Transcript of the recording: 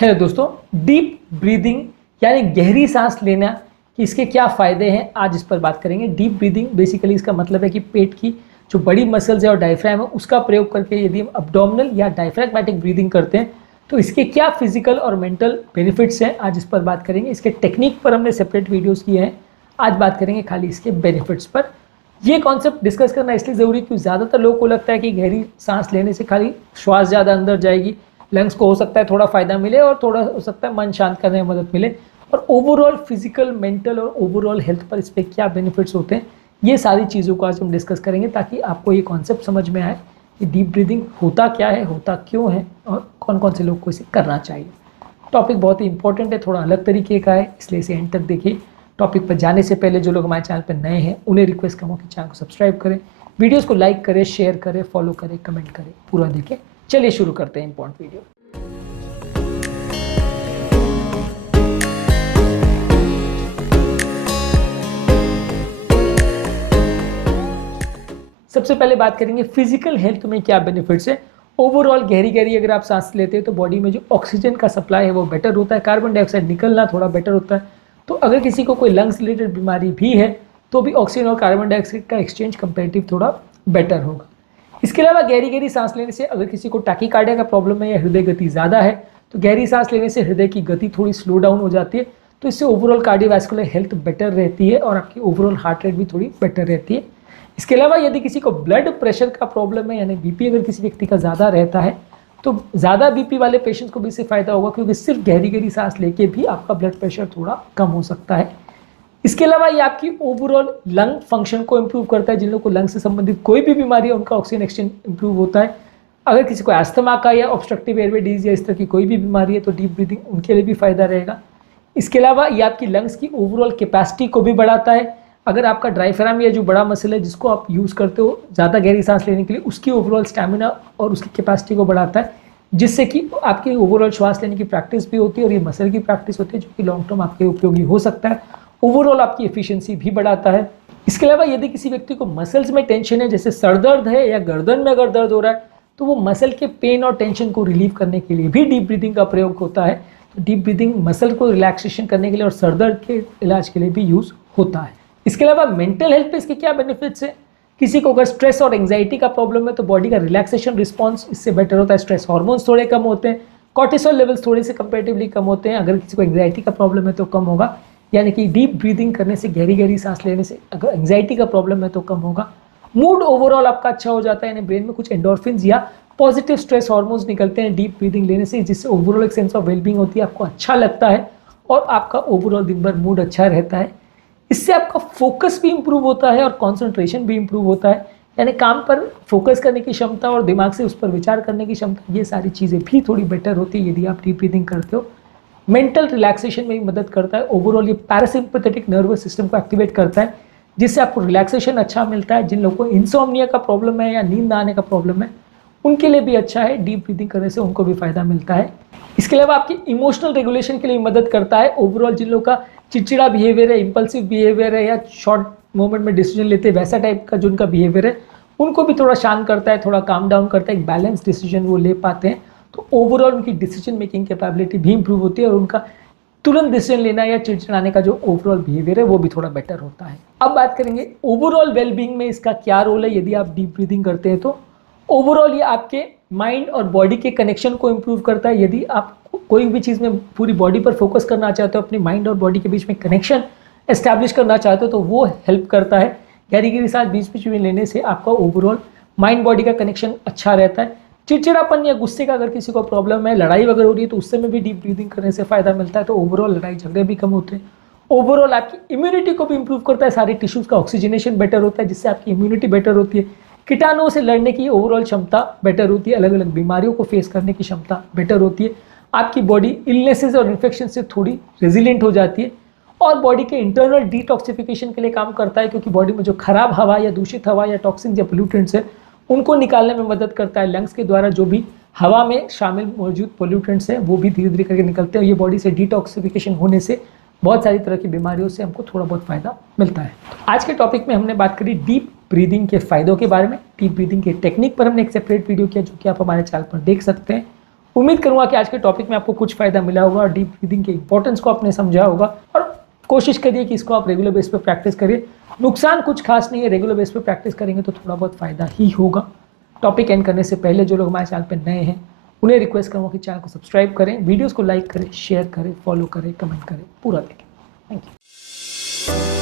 Hello दोस्तों, deep breathing यानी गहरी सांस लेना कि इसके क्या फ़ायदे हैं, आज इस पर बात करेंगे। डीप ब्रीदिंग बेसिकली इसका मतलब है कि पेट की जो बड़ी मसल्स है और डायफ्राम है उसका प्रयोग करके यदि हम अब्डोमिनल या डायफ्रैग्मेटिक ब्रीदिंग करते हैं तो इसके क्या फिजिकल और मेंटल बेनिफिट्स हैं, आज इस पर बात करेंगे। इसके टेक्निक पर हमने सेपरेट वीडियोज़ किए हैं, आज बात करेंगे खाली इसके बेनिफिट्स पर। ये कॉन्सेप्ट डिस्कस करना इसलिए ज़रूरी है क्योंकि ज़्यादातर लोगों को लगता है कि गहरी सांस लेने से खाली श्वास ज़्यादा अंदर जाएगी, लंग्स को हो सकता है थोड़ा फ़ायदा मिले और थोड़ा हो सकता है मन शांत करने में मदद मिले, और ओवरऑल फिजिकल, मेंटल और ओवरऑल हेल्थ पर इस पर क्या बेनिफिट्स होते हैं, ये सारी चीज़ों को आज हम डिस्कस करेंगे ताकि आपको ये कॉन्सेप्ट समझ में आए कि डीप ब्रीदिंग होता क्या है, होता क्यों है और कौन कौन से लोग को इसे करना चाहिए। टॉपिक बहुत ही इंपॉर्टेंट है, थोड़ा अलग तरीके का है, इसलिए इसे एंड तक देखिए। टॉपिक पर जाने से पहले जो लोग हमारे चैनल पर नए हैं उन्हें रिक्वेस्ट करूँ कि चैनल को सब्सक्राइब करें, वीडियोज़ को लाइक करें, शेयर करें, फॉलो करें, कमेंट करें, पूरा देखें। चलिए शुरू करते हैं इंपॉर्टेंट वीडियो। सबसे पहले बात करेंगे फिजिकल हेल्थ में क्या बेनिफिट्स है। ओवरऑल गहरी गहरी अगर आप सांस लेते हैं तो बॉडी में जो ऑक्सीजन का सप्लाई है वो बेटर होता है, कार्बन डाइऑक्साइड निकलना थोड़ा बेटर होता है। तो अगर किसी को कोई लंग्स रिलेटेड बीमारी भी है तो भी ऑक्सीजन और कार्बन डाइऑक्साइड का एक्सचेंज कंपेरेटिव थोड़ा बेटर होगा। इसके अलावा गहरी गहरी सांस लेने से अगर किसी को टैकीकार्डिया का प्रॉब्लम है या हृदय गति ज़्यादा है तो गहरी सांस लेने से हृदय की गति थोड़ी स्लो डाउन हो जाती है, तो इससे ओवरऑल कार्डियोवैस्कुलर हेल्थ बेटर रहती है और आपकी ओवरऑल हार्ट रेट भी थोड़ी बेटर रहती है। इसके अलावा यदि किसी को ब्लड प्रेशर का प्रॉब्लम है यानी बीपी अगर किसी व्यक्ति का ज़्यादा रहता है तो ज़्यादा बीपी वाले पेशेंट्स को भी इससे फ़ायदा होगा क्योंकि सिर्फ गहरी गहरी सांस लेके भी आपका ब्लड प्रेशर थोड़ा कम हो सकता है। इसके अलावा ये आपकी ओवरऑल लंग फंक्शन को इम्प्रूव करता है। जिन लोगों को लंग से संबंधित कोई भी बीमारी है उनका ऑक्सीजन एक्सचेंज इम्प्रूव होता है। अगर किसी को अस्थमा का या ऑब्स्ट्रक्टिव एयरवे डिजीज या इस तरह की कोई भी बीमारी है तो डीप ब्रीदिंग उनके लिए भी फ़ायदा रहेगा। इसके अलावा ये आपकी लंग्स की ओवरऑल कैपेसिटी को भी बढ़ाता है। अगर आपका डायफ्राम या जो बड़ा मसल है जिसको आप यूज़ करते हो ज़्यादा गहरी सांस लेने के लिए, उसकी ओवरऑल स्टैमिना और उसकी कैपेसिटी को बढ़ाता है, जिससे कि आपकी ओवरऑल श्वास लेने की प्रैक्टिस भी होती है और ये मसल की प्रैक्टिस होती है जो कि लॉन्ग टर्म आपके उपयोगी हो सकता है। ओवरऑल आपकी एफिशिएंसी भी बढ़ाता है। इसके अलावा यदि किसी व्यक्ति को मसल्स में टेंशन है, जैसे सर दर्द है या गर्दन में अगर दर्द हो रहा है, तो वो मसल के पेन और टेंशन को रिलीव करने के लिए भी डीप ब्रीदिंग का प्रयोग होता है। तो डीप ब्रीदिंग मसल को रिलैक्सेशन करने के लिए और सर दर्द के इलाज के लिए भी यूज़ होता है। इसके अलावा मेंटल हेल्थ पे इसके क्या बेनिफिट्स है। किसी को अगर स्ट्रेस और एंग्जाइटी का प्रॉब्लम है तो बॉडी का रिलैक्सेशन रिस्पॉन्स इससे बेटर होता है, स्ट्रेस हार्मोन्स थोड़े कम होते हैं, कॉर्टिसोल लेवल्स थोड़े से कंपेरेटिवली कम होते हैं। अगर किसी को एंग्जाइटी का प्रॉब्लम है तो कम होगा, यानी कि डीप ब्रीदिंग करने से, गहरी गहरी सांस लेने से अगर एंग्जाइटी का प्रॉब्लम है तो कम होगा। मूड ओवरऑल आपका अच्छा हो जाता है, यानी ब्रेन में कुछ एंडोर्फिन्स या पॉजिटिव स्ट्रेस हार्मोन्स निकलते हैं डीप ब्रीदिंग लेने से, जिससे ओवरऑल एक सेंस ऑफ वेलबींग होती है, आपको अच्छा लगता है और आपका ओवरऑल दिन भर मूड अच्छा रहता है। इससे आपका फोकस भी इंप्रूव होता है और कॉन्सेंट्रेशन भी इंप्रूव होता है, यानी काम पर फोकस करने की क्षमता और दिमाग से उस पर विचार करने की क्षमता, ये सारी चीज़ें भी थोड़ी बेटर होती है यदि आप डीप ब्रीदिंग करते हो। मेंटल रिलैक्सेशन में भी मदद करता है। ओवरऑल ये पैरासिम्पैथेटिक नर्वस सिस्टम को एक्टिवेट करता है, जिससे आपको रिलैक्सेशन अच्छा मिलता है। जिन लोगों को इंसोम्निया का प्रॉब्लम है या नींद ना आने का प्रॉब्लम है उनके लिए भी अच्छा है, डीप ब्रीदिंग करने से उनको भी फ़ायदा मिलता है। इसके अलावा आपकी इमोशनल रेगुलेशन के लिए मदद करता है। ओवरऑल जिन लोगों का चिड़चिड़ा बिहेवियर है, इंपल्सिव बिहेवियर है या शॉर्ट मोमेंट में डिसीजन लेते हैं वैसा टाइप का जो उनका बिहेवियर है, उनको भी थोड़ा शांत करता है, थोड़ा काम डाउन करता है, एक बैलेंस डिसीजन वो ले पाते हैं। तो ओवरऑल उनकी डिसीजन मेकिंग कैपेबिलिटी भी इंप्रूव होती है और उनका तुरंत डिसीजन लेना या चिड़चिड़ाने का जो ओवरऑल बिहेवियर है वो भी थोड़ा बेटर होता है। अब बात करेंगे ओवरऑल वेलबींग में इसका क्या रोल है यदि आप डीप ब्रीदिंग करते हैं तो। ओवरऑल ये आपके माइंड और बॉडी के कनेक्शन को इम्प्रूव करता है। यदि आप कोई भी चीज़ में पूरी बॉडी पर फोकस करना चाहते हो, अपने माइंड और बॉडी के बीच में कनेक्शन एस्टैब्लिश करना चाहते हो तो वो हेल्प करता है। गहरी गहरी सांस बीच बीच में लेने से आपका ओवरऑल माइंड बॉडी का कनेक्शन अच्छा रहता है। चिड़चिड़ापन या गुस्से का अगर किसी को प्रॉब्लम है, लड़ाई वगैरह हो रही है तो उससे में भी डीप ब्रीदिंग करने से फ़ायदा मिलता है, तो ओवरऑल लड़ाई झगड़े भी कम होते हैं। ओवरऑल आपकी इम्यूनिटी को भी इंप्रूव करता है, सारे टिश्यूज़ का ऑक्सीजनेशन बेटर होता है जिससे आपकी इम्यूनिटी बेटर होती है, कीटाणुओं से लड़ने की ओवरऑल क्षमता बेटर होती है, अलग अलग बीमारियों को फेस करने की क्षमता बेटर होती है, आपकी बॉडी इलनेसेस और इन्फेक्शन से थोड़ी रेजिलिएंट हो जाती है और बॉडी के इंटरनल डिटॉक्सिफिकेशन के लिए काम करता है, क्योंकि बॉडी में जो खराब हवा या दूषित हवा या टॉक्सिन या पोल्यूटेंट्स है उनको निकालने में मदद करता है। लंग्स के द्वारा जो भी हवा में शामिल मौजूद पोल्यूटेंट्स हैं वो भी धीरे धीरे करके निकलते हैं। ये बॉडी से डिटॉक्सिफिकेशन होने से बहुत सारी तरह की बीमारियों से हमको थोड़ा बहुत फ़ायदा मिलता है। आज के टॉपिक में हमने बात करी डीप ब्रीदिंग के फ़ायदों के बारे में। डीप ब्रीदिंग के टेक्निक पर हमने एक सेपरेट वीडियो किया जो कि आप हमारे चैनल पर देख सकते हैं। उम्मीद करूंगा कि आज के टॉपिक में आपको कुछ फायदा मिला होगा और डीप ब्रीदिंग के इंपॉर्टेंस को आपने समझा होगा, और कोशिश करिए कि इसको आप रेगुलर बेस पे प्रैक्टिस करिए। नुकसान कुछ खास नहीं है, रेगुलर बेस पे प्रैक्टिस करेंगे तो थोड़ा बहुत फायदा ही होगा। टॉपिक एंड करने से पहले जो लोग हमारे चैनल पर नए हैं उन्हें रिक्वेस्ट करूँगा कि चैनल को सब्सक्राइब करें, वीडियोज़ को लाइक करें, शेयर करें, फॉलो करें, कमेंट करें, पूरा देखें। Thank you.